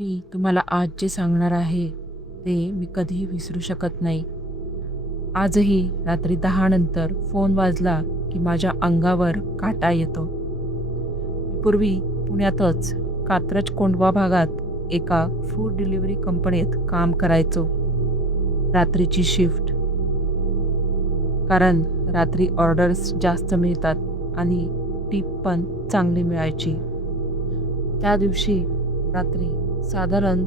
मी तुम्हाला आज जे सांगणार आहे ते मी कधीही विसरू शकत नाही. आजही रात्री 10 नंतर फोन वाजला की माझ्या अंगावर काटा येतो. पूर्वी पुण्यातच कात्रज कोंढवा भागात एका फूड डिलिव्हरी कंपनीत काम करायचो. रात्रीची शिफ्ट, कारण रात्री ऑर्डर्स जास्त मिळतात आणि टीप पण चांगली मिळायची. त्या दिवशी रात्री साधारण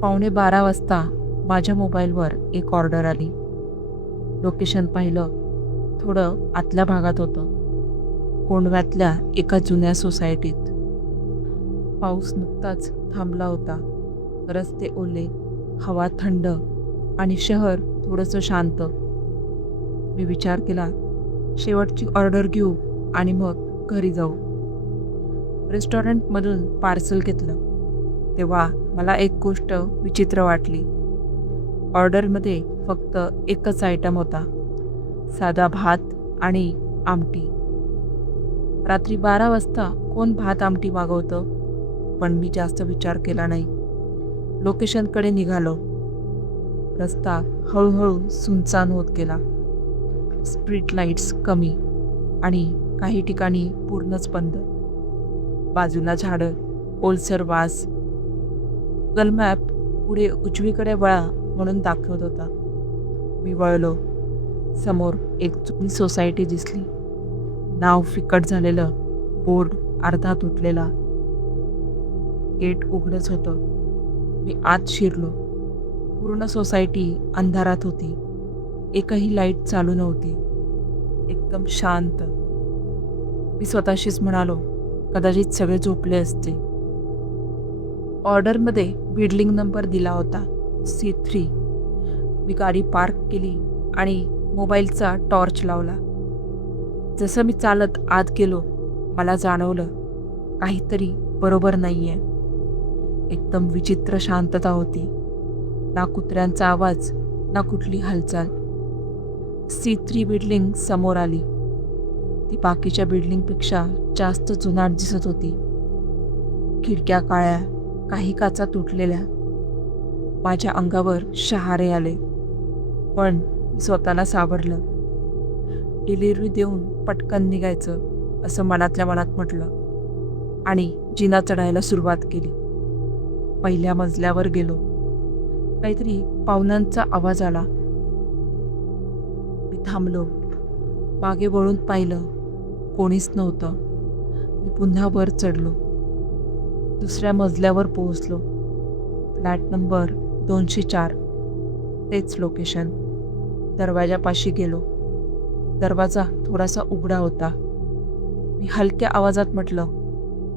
11:15 वाजता माझ्या मोबाईलवर एक ऑर्डर आली. लोकेशन पाहिलं, थोडं आतल्या भागात होतं, कोंढव्यातल्या एका जुन्या सोसायटीत. पाऊस नुकताच थांबला होता. रस्ते ओले, हवा थंड आणि शहर थोडंसं शांत. मी विचार केला, शेवटची ऑर्डर घेऊ आणि मग घरी जाऊ. रेस्टॉरंटमधून पार्सल घेतलं तेव्हा मला एक गोष्ट विचित्र वाटली. ऑर्डरमध्ये फक्त एकच आयटम होता, साधा भात आणि आमटी. रात्री 12 वाजता कोण भात आमटी मागवतं? पण मी जास्त विचार केला नाही. लोकेशनकडे निघालो. रस्ता हळूहळू सुनसान होत गेला. स्ट्रीट लाईट्स कमी आणि काही ठिकाणी पूर्णच बंद. बाजूला झाडं, ओलसर वास. गुगल मॅप पुढे उजवीकडे वळा म्हणून दाखवत होता. मी वळलो. समोर एक जुनी सोसायटी दिसली. नाव फिकट झालेलं, बोर्ड अर्धा तुटलेला. गेट उघडच होतं. मी आत शिरलो. पूर्ण सोसायटी अंधारात होती. एकही लाईट चालू नव्हती. एकदम शांत. मी स्वतःशीच म्हणालो, कदाचित सगळे झोपले असते. ऑर्डरमध्ये बिल्डिंग नंबर दिला होता, C3. मी गाडी पार्क केली आणि मोबाईलचा टॉर्च लावला. जसं मी चालत आत गेलो, मला जाणवलं काहीतरी बरोबर नाहीये. एकदम विचित्र शांतता होती. ना कुत्र्यांचा आवाज, ना कुठली हालचाल. C3 बिल्डिंग समोर आली. ती बाकीच्या बिल्डिंगपेक्षा जास्त जुनाट दिसत होती. खिडक्या काळ्या, काही काचा तुटलेल्या. माझ्या अंगावर शहारे आले, पण मी स्वतःला सावरलं. डिलिव्हरी देऊन पटकन निघायचं असं मनातल्या मनात म्हटलं आणि जिना चढायला सुरुवात केली. पहिल्या मजल्यावर गेलो. काहीतरी पावलांचा आवाज आला. मी थांबलो. मागे वळून पाहिलं, कोणीच नव्हतं. मी पुन्हा वर चढलो. दुसऱ्या मजल्यावर पोहोचलो. Flat number 204. तेच लोकेशन. दरवाजापाशी गेलो. दरवाजा थोडासा उघडा होता. मी हलक्या आवाजात म्हटलं,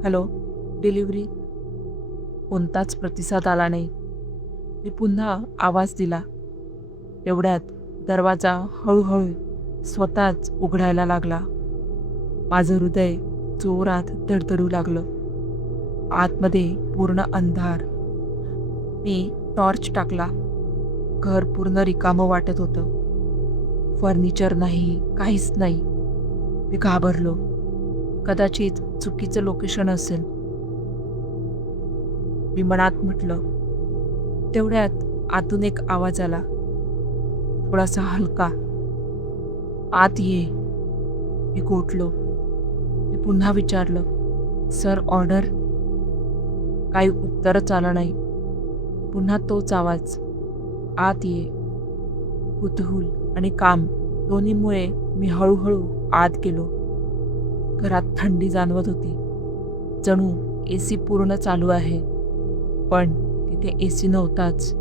हॅलो, डिलिव्हरी. कोणताच प्रतिसाद आला नाही. मी पुन्हा आवाज दिला. एवढ्यात दरवाजा हळूहळू स्वतःच उघडायला लागला. माझं हृदय जोरात धडधडू लागलं. आतमध्ये पूर्ण अंधार. मी टॉर्च टाकला. घर पूर्ण रिकामं वाटत होतं. फर्निचर नाही, काहीच नाही. मी घाबरलो. कदाचित चुकीचं लोकेशन असेल. मी मनात म्हटलं. तेवढ्यात आतून एक आवाज आला, थोडासा हलका, आत ये. मी गोठलो. मी पुन्हा विचारलं, सर, ऑर्डर? काही उत्तरच आलं नाही. पुन्हा तोच आवाज, आत ये. कुतूहल आणि काम दोन्हीमुळे मी हळूहळू आत गेलो. घरात थंडी जाणवत होती. जणू AC पूर्ण चालू आहे, पण तिथे AC नव्हताच.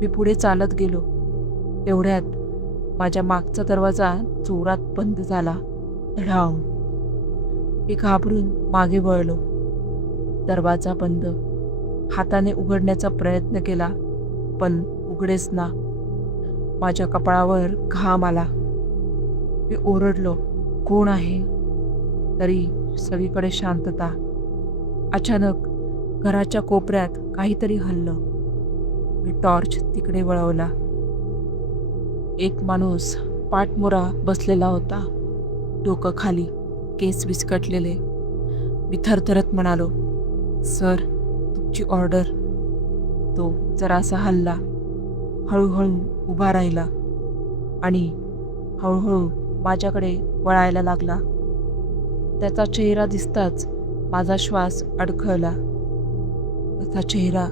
मी पुढे चालत गेलो. तेवढ्यात माझ्या मागचा दरवाजा जोरात बंद झाला. धडाम. मी घाबरून मागे वळलो. दरवाजा बंद. हाताने उघडण्याचा प्रयत्न केला, पण उघडेच ना. माझ्या कपाळावर घाम आला. मी ओरडलो, कोण आहे? तरी सगळीकडे शांतता. अचानक घराच्या कोपऱ्यात काहीतरी हललं. मी टॉर्च तिकडे वळवला. एक माणूस पाठमोरा बसलेला होता. डोकं खाली, केस विस्कटलेले. मी थरथरत म्हणालो, सर, तू ची ऑर्डर. तो जरासा हलला, हळूहळू उभा राहिला आणि हळूहळू माझ्याकडे वळायला लागला. त्याचा चेहरा दिसताच माझा श्वास अडखळला. त्याचा चेहरा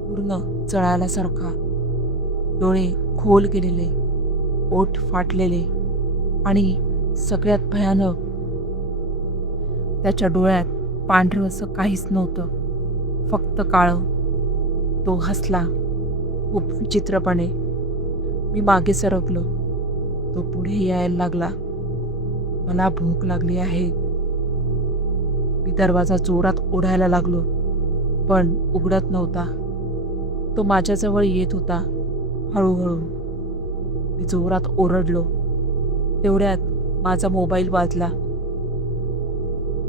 पूर्ण जळाल्यासारखा, डोळे खोल गेलेले, ओठ फाटलेले आणि सगळ्यात भयानक, त्याच्या डोळ्यात पांढरं असं काहीच नव्हतं, फक्त काळं. तो हसला खूप विचित्रपणे. मी मागे सरकलो. तो पुढे यायला लागला. मला भूक लागली आहे. मी दरवाजा जोरात ओढायला लागलो, पण उघडत नव्हता. तो माझ्याजवळ येत होता हळूहळू. मी जोरात ओरडलो. तेवढ्यात माझा मोबाईल वाजला.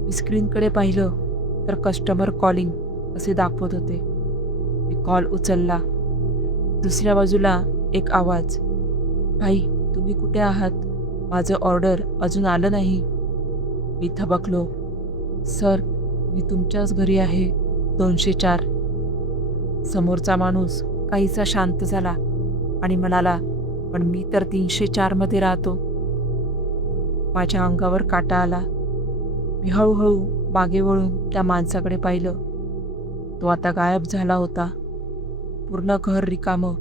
मी स्क्रीनकडे पाहिलं तर कस्टमर कॉलिंग असे दाखवत होते. मी कॉल उचलला. दुसऱ्या बाजूला एक आवाज, भाई तुम्ही कुठे आहात? माझं ऑर्डर अजून आलं नाही. मी थबकलो. सर मी तुमच्याच घरी आहे, 204. समोरचा माणूस काहीसा शांत झाला आणि म्हणाला, पण मी तर 304 मध्ये राहतो. माझ्या अंगावर काटा आला. मी हळूहळू मागे वळून त्या माणसाकडे पाहिलं. तो आता गायब झाला होता. पूर्ण घर रिकामं.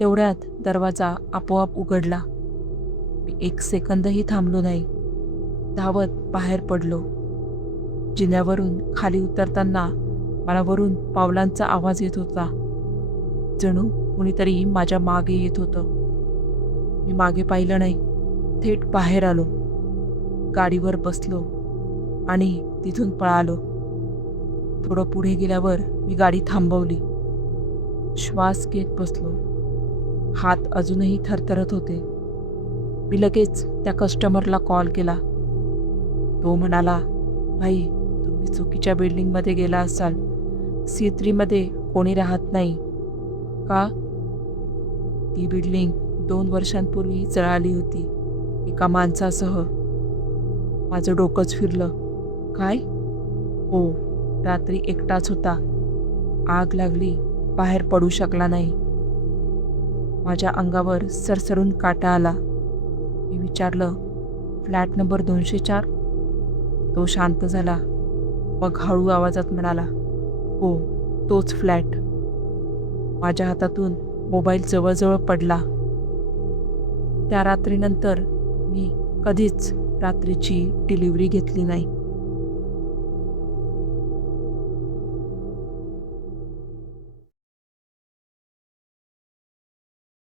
तेवढ्यात दरवाजा आपोआप उघडला. मी 1 सेकंदही थांबलो नाही. धावत बाहेर पडलो. जिन्यावरून खाली उतरताना मला वरून पावलांचा आवाज येत होता. जणू कुणीतरी माझ्या मागे येत होतं. मी मागे पाहिलं नाही. थेट बाहेर आलो. गाडीवर बसलो आणि तिथून पळालो. थोडं पुढे गेल्यावर मी गाडी थांबवली. श्वास घेत बसलो. हात अजूनही थरथरत होते. मी लगेच त्या कस्टमरला कॉल केला. तो म्हणाला, भाई तुम्ही चुकीच्या बिल्डिंगमध्ये गेला असाल. C3 मध्ये कोणी राहत नाही. का? ती बिल्डिंग 2 वर्षांपूर्वी जळाली होती एका माणसासह. माझं डोकंच फिरलं. काय? हो, रात्री एकटाच होता. आग लागली, बाहेर पडू शकला नाही. माझ्या अंगावर सरसरून काटा आला. मी विचारलं, फ्लॅट नंबर 204? तो शांत झाला. मग हळू आवाजात म्हणाला, हो तोच फ्लॅट. माझ्या हातातून मोबाईल जवळजवळ पडला. त्या रात्रीनंतर मी कधीच रात्रीची डिलिव्हरी घेतली नाही.